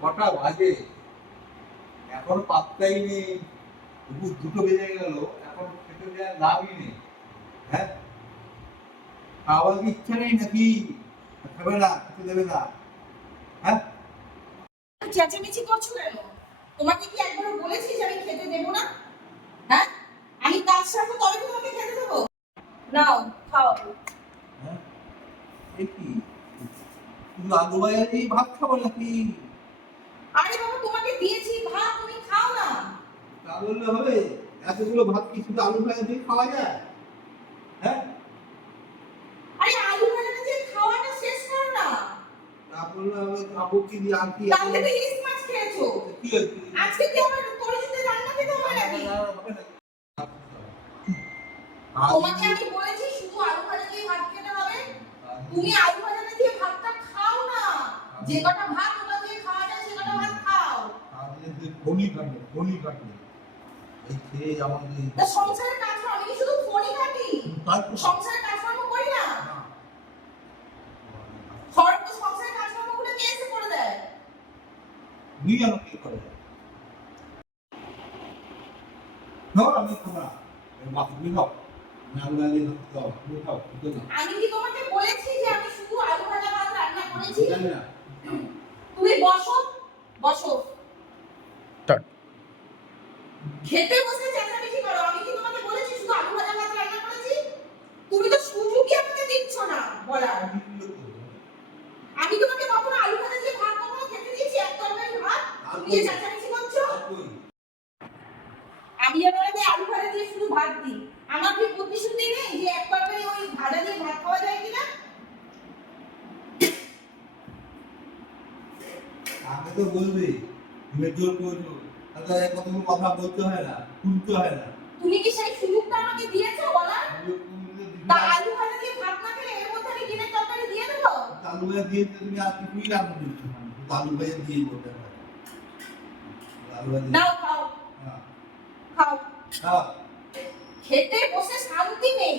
কটা বাজে এখনো পাত্তাই নেই। দুপুর 2টো বেজে গেল, এখন খেতে দেওয়ার নামই নেই। হ্যাঁ, খাওয়ার কি ইচ্ছা নেই নাকি? খাবে না, খেতে দেবে না? হ্যাঁ, চেঁচামেচি করছো কেন? তোমাকে কি একবার বলেছি যে আমি খেতে দেবো না? হ্যাঁ, আমি কাজ সারবো তবে তো তোমাকে খেতে দেবো। নাও খাও। হ্যাঁ, এ কি শুধু আলু ভাজা দিয়ে ভাত খাবো নাকি? আরে বাবা, তোমাকে দিয়েছি ভাত, তুমি খাও না। তা বললে হবে? এতগুলো ভাত কি শুধু আলু ভাজা দিয়ে খাওয়া যায়? হ্যাঁ, আরে আলু ভাজাটা দিয়ে খাওয়াটা শেষ করো না। তা বললে হবে? খাবো কি দিয়ে আর কি? কালকে তো ইলিশ মাছ খেয়েছো, কি হয়েছে? আজকে কি আবার তরিতে রান্না খেতে হবে নাকি? হবে নাকি? তোমাকে আমি বলেছি শুধু আলু ভাজা দিয়ে ভাত খেতে হবে, তুমি আলু ভাজাটা দিয়ে ভাতটা খাও না। যে কটা ভাত ওটা দিয়ে খাওয়া যায় সে কটা ভাত খাও। ফোনই কাটবে এই খেয়ে আমাদের তা সংসারের কাজকর্ম আমি কি শুধু ফোনই কাটি? সংসারের কাজকর্ম করি না? খরচ সংসারের কাজকর্মগুলো কে এসে করে দেয়? তুই যেন কি করে না, আমি খাবো না। মাছ তুমি খাও, আলু ভাজা দিয়ে খাও, তুমি খাও, তুমি না। আমি কি তোমাকে বলেছি যে আমি শুধু আলু ভাজা ভাত রান্না করেছি? জানি না। তুমি বসো, বসো। খেতে বসে চেঁচামেচি করো। আমি কি তোমাকে বলেছি শুধু আলু ভাজা ভাত রান্না করেছি? তুমি তো সুযোগই আমাকে দিচ্ছ না বলার। আমি তোমাকে কখনো আলু ভাজা দিয়ে ভাত কখনো খেতে দিয়েছি? এক তরকারি ভাত তুমি চেঁচামেচি করছো? আমি আপনাকে আলু ভাজা দিয়ে শুধু ভাত দিই, আমার কি প্রতিশ্রুতি নেই যে এক তরকারি ওই ভাজা দিয়ে ভাত খাওয়া যায় কিনা? আগে তো বলবে তুমি জোর করছো, তাহলে কতগুলো কথা বলতে হয় না, শুনতে হয় না। তুমি কি সেই সুযোগটা আমাকে দিয়েছো বলার? তা আলু ভাজা দিয়ে ভাত না খেলে এর মধ্যে আমি ডিমের তরকারি দিয়ে দেবো? আলু ভাজা দিয়ে তুমি আর কিছুই রান্না করছো না, আলু ভাজা দিয়ে বলতে হয়। আলু ভাজা নাও খাও, হ্যাঁ খাও। খাও। খেতে বসে শান্তি নেই।